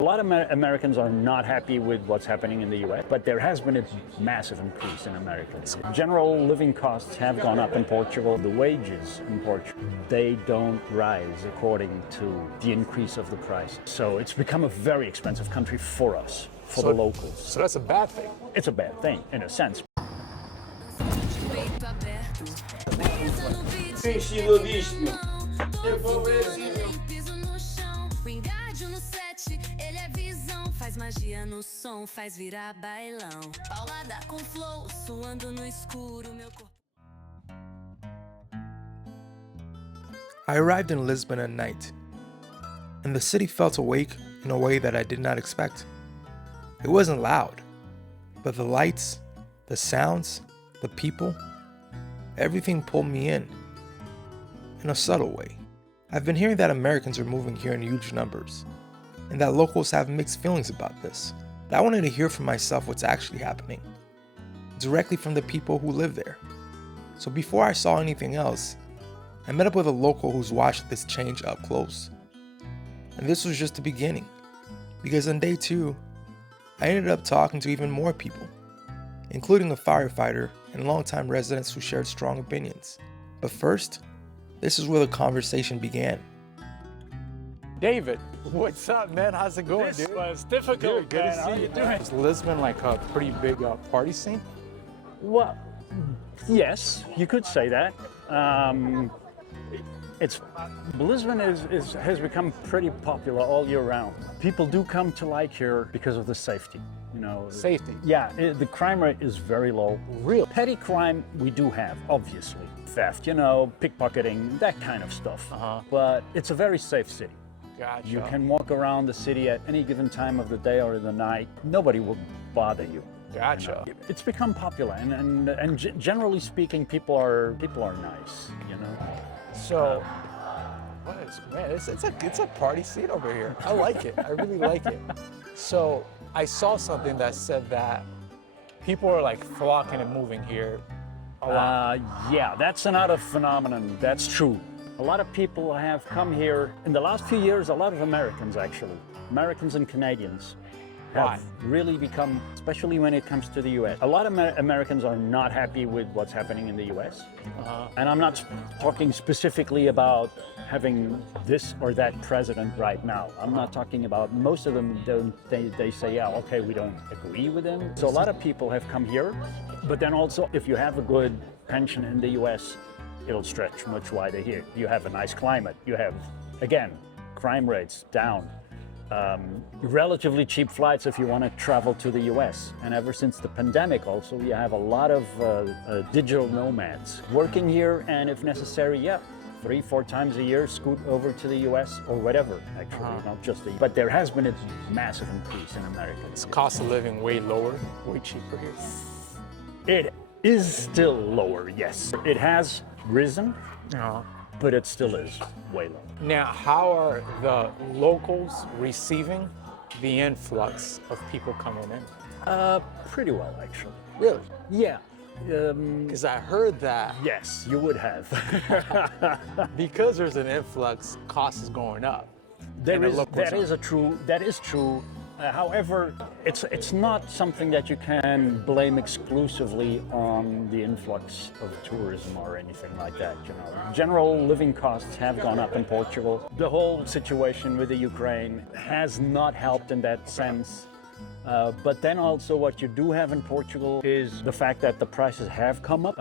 A lot of Americans are not happy with what's happening in the US, but there has been a massive increase in Americans. General living costs have gone up in Portugal. The wages in Portugal, they don't rise according to the increase of the price. So it's become a very expensive country for us, for the locals. So that's a bad thing. It's a bad thing, in a sense. Estilo Lisbon. Faz magia no som, faz virar bailão. Paulada com flow, suando no escuro, meu corpo. I arrived in Lisbon at night, and the city felt awake in a way that I did not expect. It wasn't loud, but the lights, the sounds, the people, everything pulled me in a subtle way. I've been hearing that Americans are moving here in huge numbers, and that locals have mixed feelings about this. But I wanted to hear for myself what's actually happening, directly from the people who live there. So before I saw anything else, I met up with a local who's watched this change up close. And this was just the beginning, because on day 2, I ended up talking to even more people, including a firefighter and longtime residents who shared strong opinions. But first, this is where the conversation began. David, what's up, man? How's it going, This dude? was difficult. Good to man. see How you. you doing? Is Lisbon like a pretty big party scene? Well, yes, you could say that. Lisbon has become pretty popular all year round. People do come to like here because of the safety. You know, Safety. Yeah, the crime rate is very low. Real. Petty crime we do have, obviously. Theft, you know, pickpocketing, that kind of stuff. But it's a very safe city. Gotcha. You can walk around the city at any given time of the day or the night. Nobody will bother you. Gotcha. You know? It's become popular, and generally speaking, people are nice. You know. So, what is, man, it's a party scene over here. I like it. I really like it. So, I saw something that said that people are like flocking and moving here a lot. Yeah, that's another phenomenon. That's true. A lot of people have come here in the last few years. A lot of Americans, actually, Americans and Canadians, have really become, especially when it comes to the U.S. A lot of Americans are not happy with what's happening in the U.S. And I'm not talking specifically about having this or that president right now. I'm not talking about, most of them they say, yeah, okay, we don't agree with him. So a lot of people have come here, but then also if you have a good pension in the U.S., it'll stretch much wider here. You have a nice climate. You have, again, crime rates down. Relatively cheap flights if you want to travel to the US. And ever since the pandemic also, you have a lot of digital nomads working here, and if necessary, 3-4 times a year scoot over to the US or whatever, actually, not just the, but there has been a massive increase in America. It's cost of living way lower, way cheaper here. It is still lower, yes. It has risen, but it still is way lower. Now, how are the locals receiving the influx of people coming in? Pretty well, actually. Really? Yeah. Because I heard that Yes, you would have. because there's an influx, cost is going up. That And the is locals that is true. However, it's not something that you can blame exclusively on the influx of tourism or anything like that. You know, general living costs have gone up in Portugal. The whole situation with the Ukraine has not helped in that sense. But then also what you do have in Portugal is the fact that the prices have come up.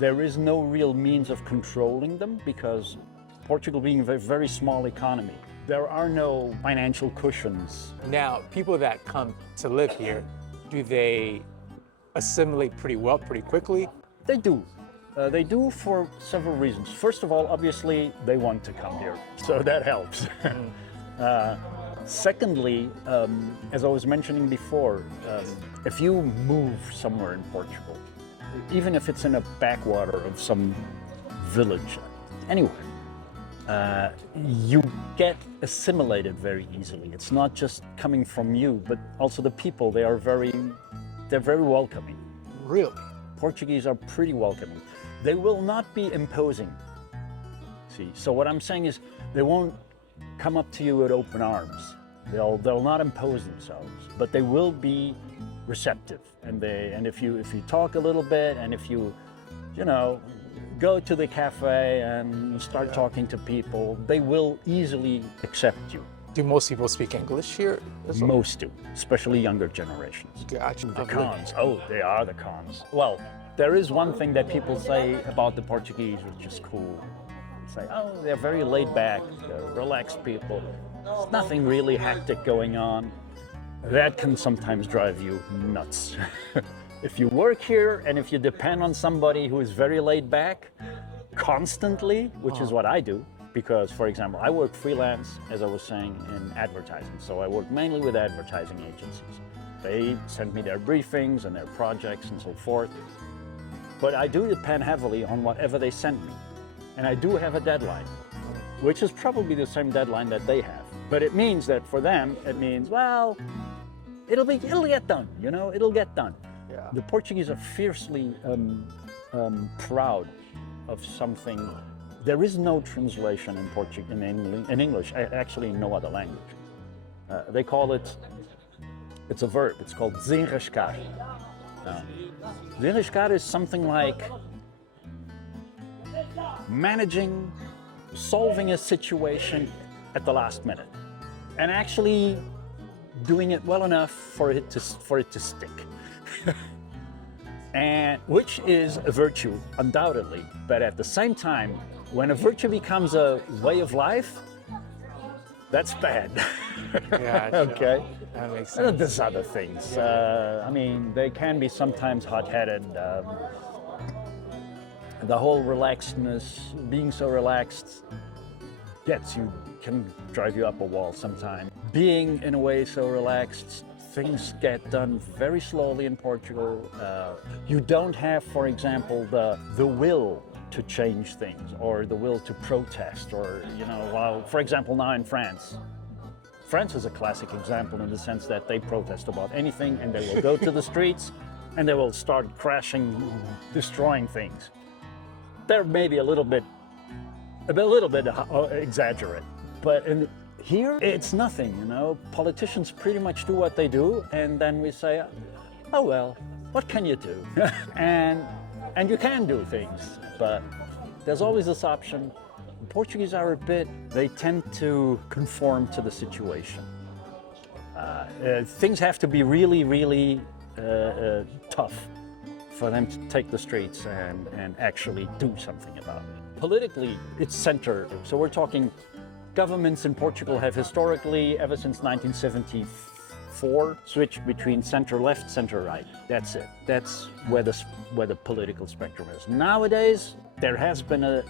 There is no real means of controlling them because Portugal being a very small economy, there are no financial cushions. Now, people that come to live here, do they assimilate pretty well, pretty quickly? They do. They do for several reasons. First of all, obviously, they want to come here, so that helps. Secondly, as I was mentioning before, if you move somewhere in Portugal, even if it's in a backwater of some village, anywhere, you get assimilated very easily. It's not just coming from you, but also the people. They're very welcoming. Really? Portuguese are pretty welcoming. They will not be imposing. See, so what I'm saying is they won't come up to you with open arms. They'll not impose themselves, but they will be receptive. And if you talk a little bit, and if you go to the cafe and start talking to people, they will easily accept you. Do most people speak English here? Most do, especially younger generations. Gotcha. The cons. Oh, they are the cons. Well, there is one thing that people say about the Portuguese, which is cool. They say, oh, they're very laid back, they're relaxed people. There's nothing really hectic going on. That can sometimes drive you nuts. If you work here and if you depend on somebody who is very laid back constantly, which is what I do, because, for example, I work freelance, as I was saying, in advertising. So I work mainly with advertising agencies. They send me their briefings and their projects and so forth. But I do depend heavily on whatever they send me. And I do have a deadline, which is probably the same deadline that they have. But it means that for them, it means, well, it'll get done, it'll get done. Yeah. The Portuguese are fiercely proud of something. There is no translation in Portuguese, in English, actually in no other language. They call it, it's a verb, it's called desenrascar. Desenrascar is something like solving a situation at the last minute, and actually doing it well enough for it to stick. And which is a virtue, undoubtedly, but at the same time, when a virtue becomes a way of life, that's bad. Yeah, Okay. That makes And sense. there's other things. They can be sometimes hot-headed. The whole relaxedness, being so relaxed, can drive you up a wall sometimes. Being in a way so relaxed, things get done very slowly in Portugal. You don't have, for example, the will to change things or the will to protest, or while, for example, now in France. France is a classic example in the sense that they protest about anything, and they will go to the streets and they will start crashing, destroying things. They're maybe a little bit exaggerate, but here it's nothing. Politicians pretty much do what they do, and then we say, oh well, what can you do? and you can do things, but there's always this option. The Portuguese are they tend to conform to the situation. Things have to be really, really tough for them to take the streets and actually do something about it. Politically, it's center. So we're talking governments in Portugal have historically, ever since 1974, switched between center-left, center-right. That's it. That's where the political spectrum is. Nowadays, there has been a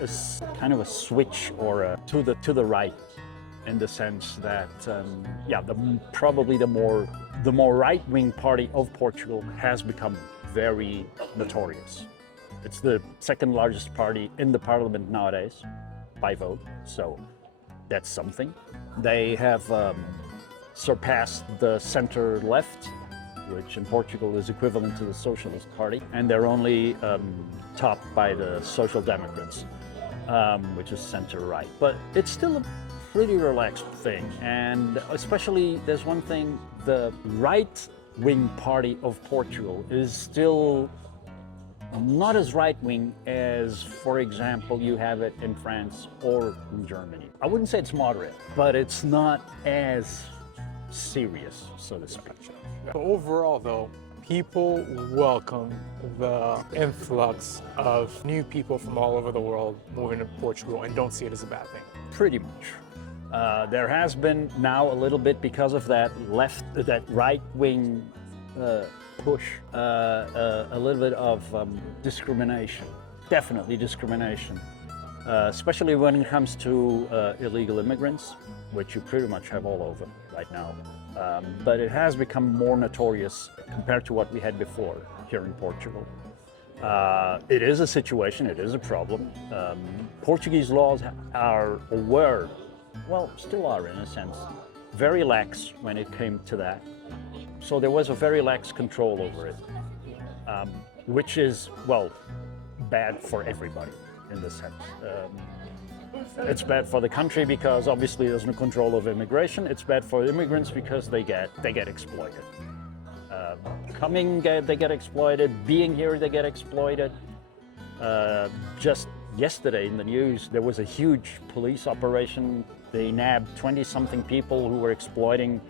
kind of a switch to the right, in the sense that probably the more right-wing party of Portugal has become very notorious. It's the second largest party in the parliament nowadays by vote, so that's something. They have surpassed the center-left, which in Portugal is equivalent to the Socialist Party, and they're only topped by the Social Democrats, which is center-right. But it's still a pretty relaxed thing, and especially there's one thing, the right-wing party of Portugal is still not as right-wing as, for example, you have it in France or in Germany. I wouldn't say it's moderate, but it's not as serious, so to speak. Overall, though, people welcome the influx of new people from all over the world moving to Portugal and don't see it as a bad thing. Pretty much. There has been now a little bit, because of that right-wing push, a little bit of discrimination. Definitely discrimination, especially when it comes to illegal immigrants, which you pretty much have all over right now. But it has become more notorious compared to what we had before here in Portugal. It is a situation, it is a problem. Portuguese laws still are in a sense, very lax when it came to that. So there was a very lax control over it, which is, bad for everybody in the sense. It's bad for the country because obviously there's no control of immigration. It's bad for immigrants because they get exploited. They get exploited. Being here, they get exploited. Just yesterday in the news, there was a huge police operation. They nabbed 20-something people who were exploiting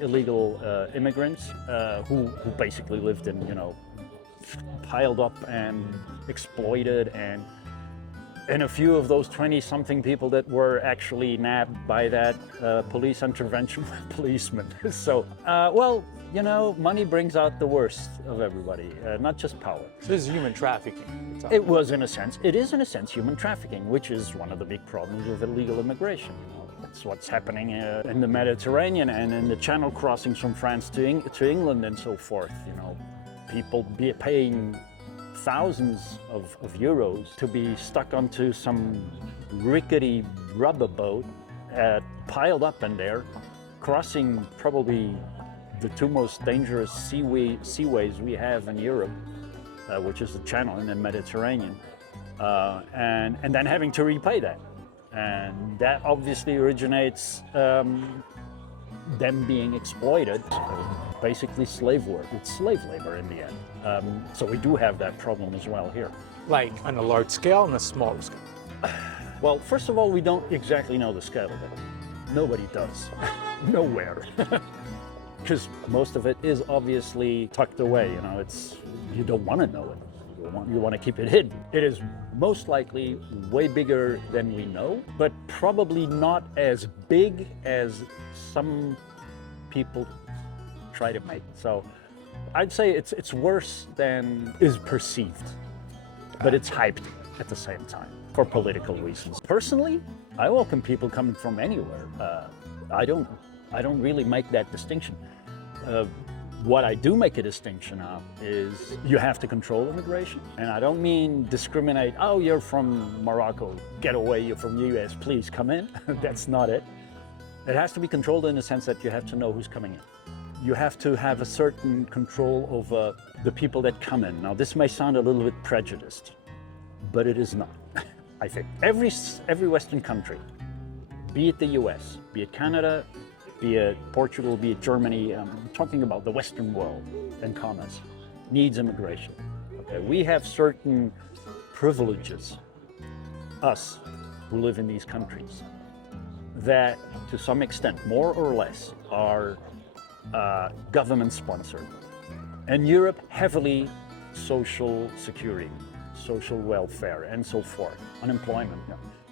illegal immigrants who basically lived in, piled up and exploited, and a few of those 20-something people that were actually nabbed by that police intervention policeman. So, money brings out the worst of everybody, not just power. So this is human trafficking. It is in a sense human trafficking, which is one of the big problems with illegal immigration. That's what's happening in the Mediterranean and in the channel crossings from France to England and so forth. People paying thousands of euros to be stuck onto some rickety rubber boat piled up in there, crossing probably the two most dangerous seaways we have in Europe, which is the Channel and the Mediterranean, and then having to repay that. And that obviously originates them being exploited, basically slave work. It's slave labor in the end. So we do have that problem as well here. Like on a large scale and a smaller scale. Well, first of all, we don't exactly know the scale of it. Nobody does. Nowhere. Because most of it is obviously tucked away. You don't want to know it. You want to keep it hidden. It is most likely way bigger than we know, but probably not as big as some people try to make. So I'd say it's worse than is perceived, but it's hyped at the same time for political reasons. Personally, I welcome people coming from anywhere. I don't really make that distinction. What I do make a distinction of is you have to control immigration. And I don't mean discriminate, oh, you're from Morocco, get away, you're from the US, please come in. That's not it. It has to be controlled in the sense that you have to know who's coming in. You have to have a certain control over the people that come in. Now, this may sound a little bit prejudiced, but it is not, I think. Every Western country, be it the US, be it Canada, be it Portugal, be it Germany, I'm talking about the Western world and commerce, needs immigration. Okay, we have certain privileges, us who live in these countries, that to some extent, more or less, are government sponsored. And Europe, heavily social security, social welfare, and so forth, unemployment.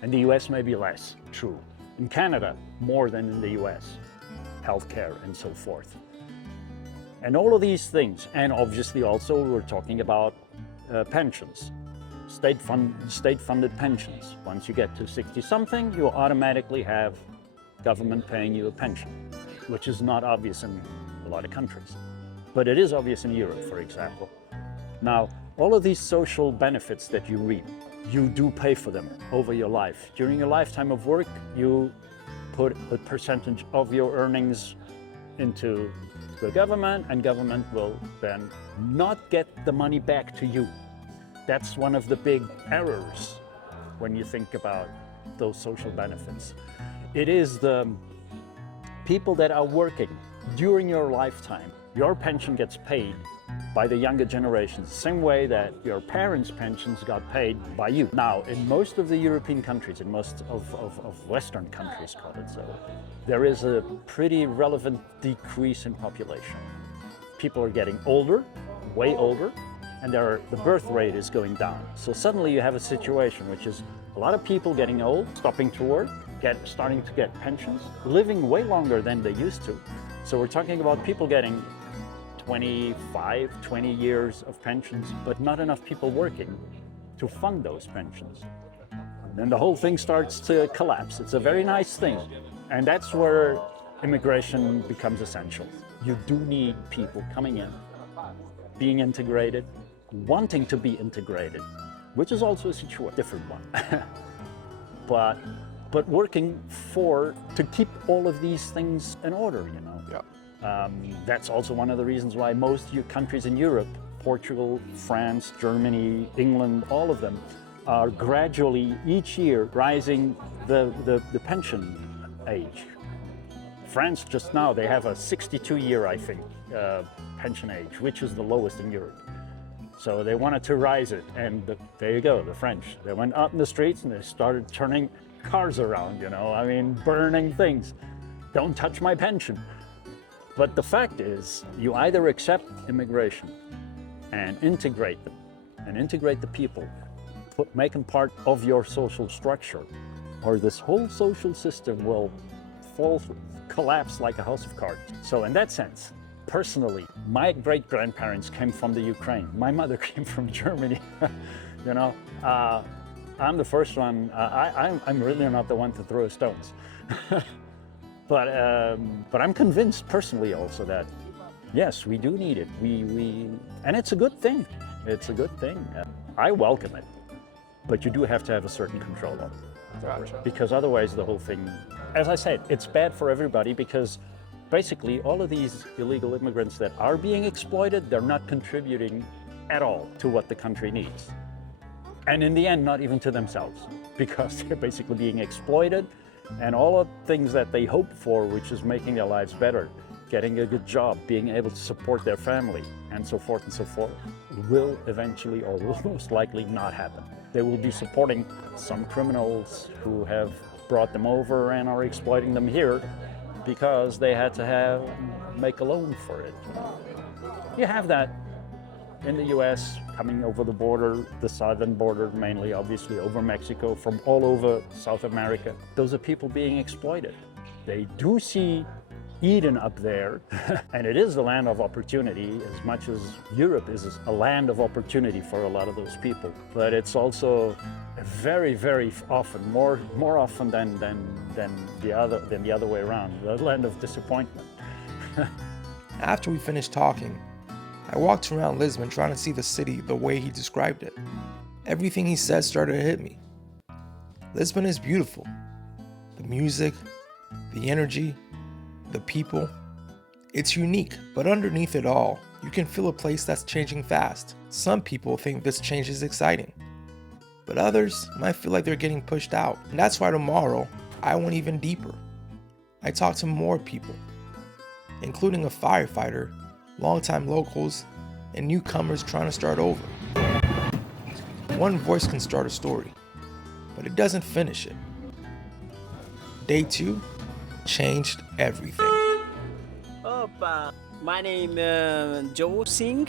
And the US maybe less, true. In Canada, more than in the US. Healthcare and so forth. And all of these things, and obviously also we're talking about pensions, state-funded pensions. Once you get to 60-something, you automatically have government paying you a pension, which is not obvious in a lot of countries. But it is obvious in Europe, for example. Now, all of these social benefits that you reap, you do pay for them over your life. During your lifetime of work, you put a percentage of your earnings into the government, and government will then not get the money back to you. That's one of the big errors when you think about those social benefits. It is the people that are working during your lifetime. Your pension gets paid by the younger generations, the same way that your parents' pensions got paid by you. Now, in most of the European countries, in most of Western countries, call it so, there is a pretty relevant decrease in population. People are getting older, way older, and the birth rate is going down. So suddenly you have a situation which is a lot of people getting old, stopping to work, starting to get pensions, living way longer than they used to. So we're talking about people getting 25, 20 years of pensions, but not enough people working to fund those pensions. And then the whole thing starts to collapse. It's a very nice thing. And that's where immigration becomes essential. You do need people coming in, being integrated, wanting to be integrated, which is also a different one. but working to keep all of these things in order, Yeah. That's also one of the reasons why most countries in Europe, Portugal, France, Germany, England, all of them, are gradually each year rising the pension age. France just now, they have a 62-year, I think, pension age, which is the lowest in Europe. So they wanted to rise it, and there you go, the French. They went out in the streets and they started turning cars around, you know, I mean, burning things. Don't touch my pension. But the fact is, you either accept immigration and integrate them, and integrate the people, make them part of your social structure, or this whole social system will collapse like a house of cards. So in that sense, personally, my great-grandparents came from the Ukraine. My mother came from Germany. You know, I'm the first one. I'm really not the one to throw stones. But I'm convinced personally also that, yes, we do need it. And it's a good thing. It's a good thing. I welcome it. But you do have to have a certain control of it. Gotcha. Because otherwise the whole thing, as I said, it's bad for everybody, because basically all of these illegal immigrants that are being exploited, they're not contributing at all to what the country needs. And in the end, not even to themselves, because they're basically being exploited, and all of the things that they hope for, which is making their lives better, getting a good job, being able to support their family, and so forth, will eventually, or will most likely, not happen. They will be supporting some criminals who have brought them over and are exploiting them here because they had to make a loan for it. You have that in the US, coming over the border, the southern border mainly, obviously over Mexico, from all over South America. Those are people being exploited. They do see Eden up there, and it is the land of opportunity, as much as Europe is a land of opportunity for a lot of those people. But it's also very, very often, more often than the other way around, the land of disappointment. After we finished talking, I walked around Lisbon trying to see the city the way he described it. Everything he said started to hit me. Lisbon is beautiful. The music, the energy, the people. It's unique, but underneath it all, you can feel a place that's changing fast. Some people think this change is exciting, but others might feel like they're getting pushed out. And that's why tomorrow, I went even deeper. I talked to more people, including a firefighter, longtime locals, and newcomers trying to start over. One voice can start a story, but it doesn't finish it. Day 2 changed everything. Opa, my name is Joe Singh.